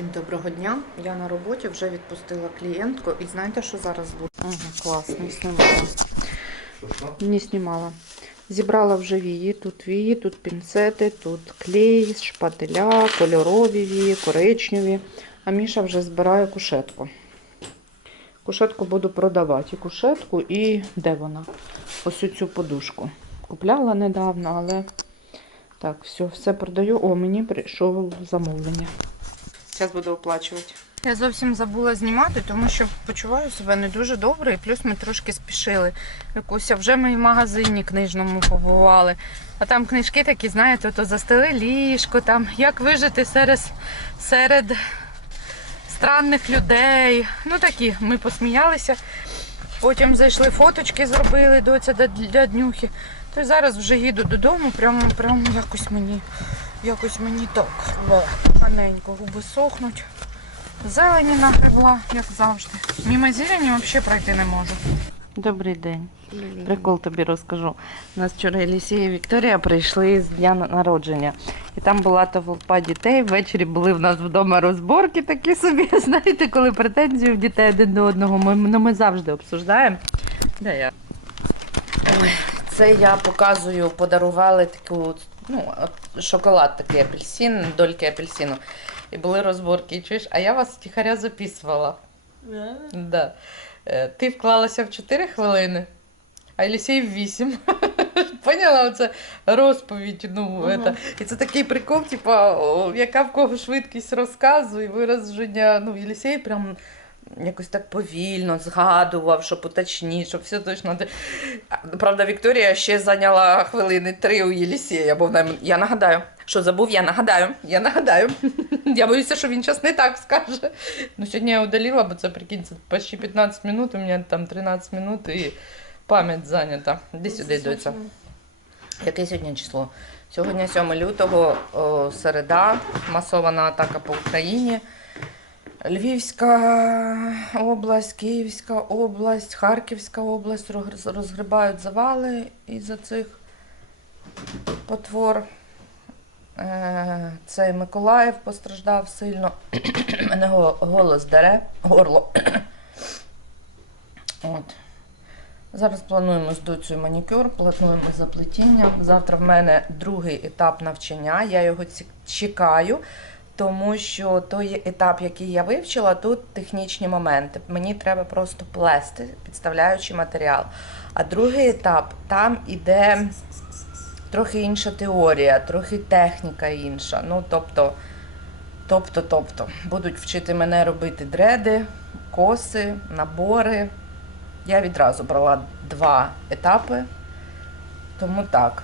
Всім доброго дня. Я на роботі вже відпустила клієнтку. І знаєте, що зараз буде? Ага, клас, не знімала. Не знімала. Зібрала вже вії. Тут вії, тут пінцети, тут клей, шпателя, кольорові вії, коричневі. А Міша вже збирає кушетку. Кушетку буду продавати. І кушетку, і де вона? Ось цю подушку. Купляла недавно, але так, все, все продаю. О, мені прийшов замовлення. Зараз буду оплачувати. Я зовсім забула знімати, тому що почуваю себе не дуже добре, і плюс ми трошки спішили. Якусь вже ми в магазині книжному побували. А там книжки такі, знаєте, то застели ліжко, там як вижити серед, серед странних людей. Ну такі, ми посміялися. Потім зайшли фоточки, зробили доця для- днюхи. То зараз вже їду додому, прямо, прямо якось мені, якось мені так. бе, Ганенько, губи сохнуть. Зелені нагребла, як завжди. Мімо зелені взагалі пройти не можу. Добрий день. Прикол тобі розкажу. У нас вчора Елісія і Вікторія прийшли з дня народження. І там була толпа дітей. Ввечері були в нас вдома розборки такі собі. Знаєте, коли претензії в дітей один до одного. Ми, ну, ми завжди обсуждаємо. Де я? Ой, це я показую, подарували таку, ну, от шоколад такий апельсин, дольки апельсину. І були розборки. Чуєш, а я вас тихаря записувала. Да. Е, Ти вклалася в 4 хвилини, а Елісей в 8. Поняла, оце розповідь. Ну, Ага. это. І це такий прикол, типа, о, яка в кого швидкість розказу і вираження. Ну, Єлісей прям якось так повільно згадував, щоб уточніше, щоб все точно. Правда, Вікторія ще зайняла хвилини три у Єлісія, бо вона. Я нагадаю, що забув, я нагадаю, я нагадаю. Я боюся, що він зараз не так скаже. Ну, сьогодні я удалила, бо це прикинь, це почти 15 минут, у мене там 13 минут і пам'ять зайнята. Де сюди йдеться? Яке сьогодні число? Сьогодні 7 лютого, о, середа, масована атака по Україні. Львівська область, Київська область, Харківська область розгрібають завали із-за цих потвор. Е, Цей Миколаїв постраждав сильно. Мене голос дере, горло. От. Зараз плануємо з доцею манікюр, плануємо заплетіння. Завтра в мене другий етап навчання. Я його чекаю, тому що той етап, який я вивчила, тут технічні моменти. Мені треба просто плести, підставляючи матеріал. А другий етап там іде трохи інша теорія, трохи техніка інша. Ну, тобто, тобто, тобто, будуть вчити мене робити дреди, коси, набори. Я відразу брала два етапи. Тому так.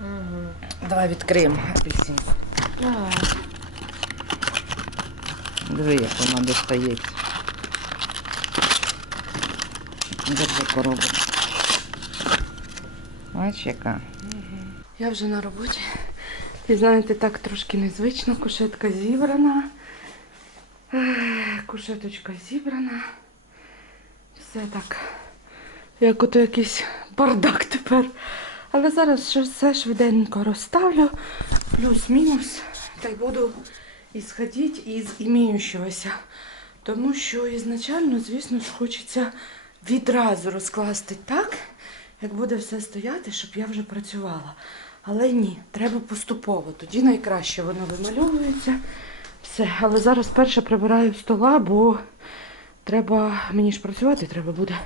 Угу. Давай відкриємо апельсин. Давай. Диви, як вона достається. Держи коробку. Бач, яка. Я вже на роботі. І знаєте, так трошки незвично. Кушетка зібрана. Кушеточка зібрана. Все так. Як ото якийсь бардак тепер. Але зараз все швиденько розставлю. Плюс-мінус. Та й буду ісходити із іміючогося. Тому що ізначально, звісно ж, хочеться відразу розкласти так, як буде все стояти, щоб я вже працювала. Але ні, треба поступово. Тоді найкраще воно вимальовується. Все, але зараз перше прибираю стола, бо треба мені ж працювати треба буде.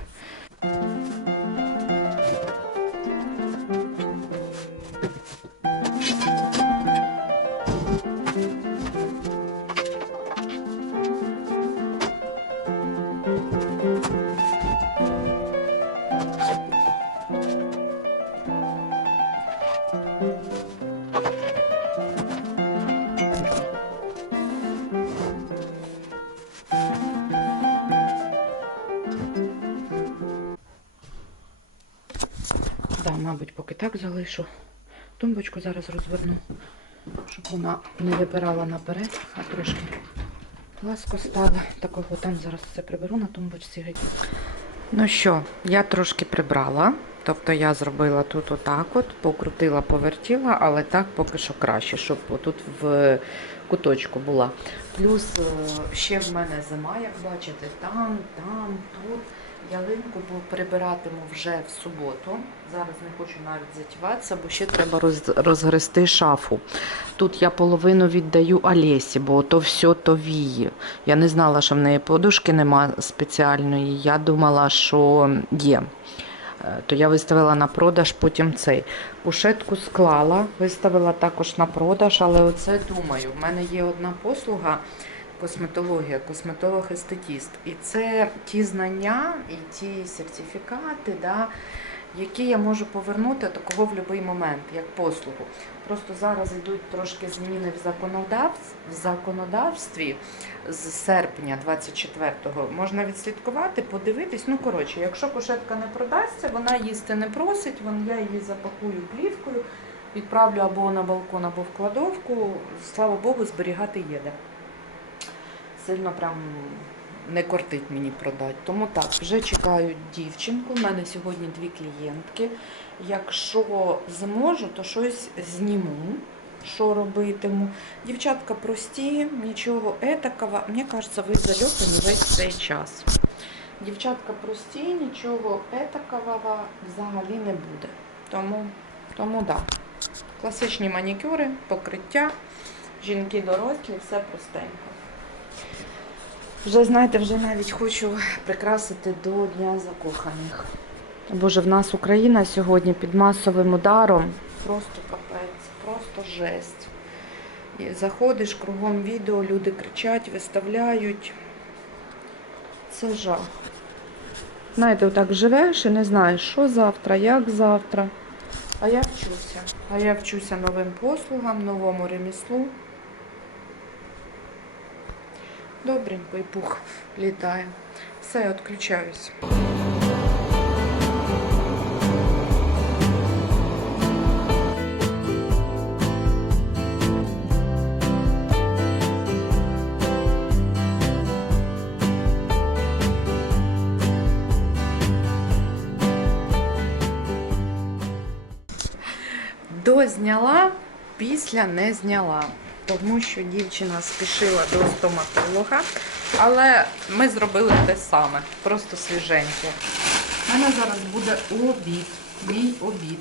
Мабуть, поки так залишу. Тумбочку зараз розверну, щоб вона не випирала наперед, а трошки ласко стала. Такого там зараз все приберу на тумбочці. Ну що, я трошки прибрала. Тобто я зробила тут отак от, покрутила, повертіла, але так поки що краще, щоб тут в куточку була. Плюс е, ще в мене зима, як бачите, там, там, тут. Ялинку прибиратиму вже в суботу. Зараз не хочу навіть затіватися, бо ще треба роз- розгрести шафу. Тут я половину віддаю Олесі, бо то все то вії. Я не знала, що в неї подушки нема спеціальної. Я думала, що є. Е, То я виставила на продаж потім цей. Пушетку склала, виставила також на продаж, але оце думаю. В мене є одна послуга косметологія, косметолог-естетіст. І це ті знання і ті сертифікати, да, які я можу повернути такого в будь-який момент, як послугу. Просто зараз йдуть трошки зміни в законодавстві, в законодавстві з серпня 24-го. Можна відслідкувати, подивитись. Ну, коротше, якщо кушетка не продасться, вона їсти не просить, вон я її запакую плівкою, відправлю або на балкон, або в кладовку. Слава Богу, зберігати їде. Сильно прям не кортить мені продати. Тому так, вже чекаю дівчинку. У мене сьогодні дві клієнтки. Якщо зможу, то щось зніму, що робитиму. Дівчатка прості, нічого етакого. Мені кажеться, ви зальопані весь цей час. Дівчатка прості, нічого етакого взагалі не буде. Тому, тому да. Класичні манікюри, покриття, жінки дорослі, все простенько. Вже знаєте, вже навіть хочу прикрасити до Дня закоханих. Боже, в нас Україна сьогодні під масовим ударом. Просто капець, просто жесть. І заходиш кругом відео, люди кричать, виставляють. Це жах. Знаєте, отак живеш і не знаєш, що завтра, як завтра. А я вчуся. А я вчуся новим послугам, новому реміслу. Добренько і пух літає. Все, я відключаюсь. Дозняла, після не зняла. Тому що дівчина спішила до стоматолога, але ми зробили те саме, просто свіженьке. У мене зараз буде обід, мій обід.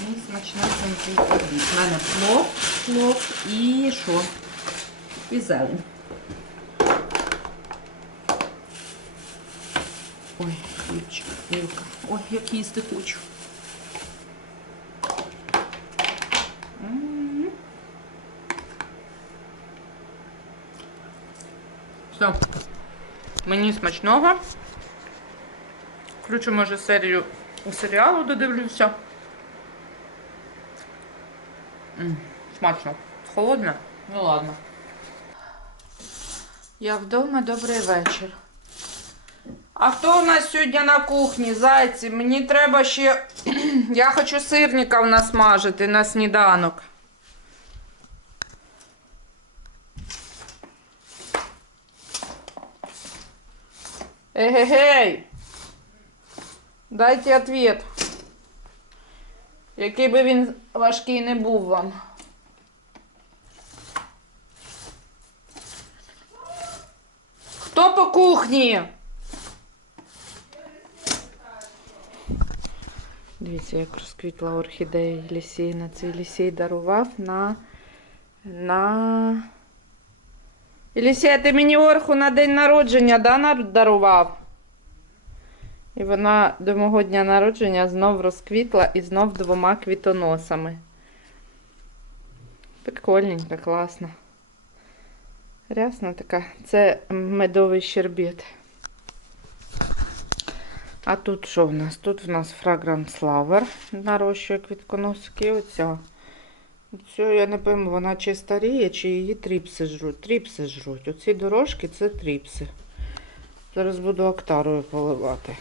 Мій смачнесенький обід. У мене плов, плов і що? І зелень. Ой, хлібчик, вилка. Ой, як їсти хочу. Все. Мені смачного. Включу, може, серію серіалу додивлюся. Смачно. Холодне? Ну ладно. Я вдома, добрий вечір. А хто у нас сьогодні на кухні, зайці? Мені треба ще. Я хочу сирників насмажити на сніданок. Егегей! Дайте ответ. Який би він важкий не був вам. Хто по кухні? Дивіться, як розквітла орхідея Єлісейна. Цей Єлісей дарував на. на. Єлісей, ти мені орху на день народження да, дарував? І вона до мого дня народження знов розквітла і знов двома квітоносами. Прикольненька, класна. Рясна така. Це медовий щербет. А тут що в нас? Тут в нас Fragrance Lover нарощує квітконосики. Оця. Цю я не пойму, вона чи старіє, чи її тріпси жруть. Тріпси жруть. Оці дорожки це тріпси. Зараз буду актарою поливати.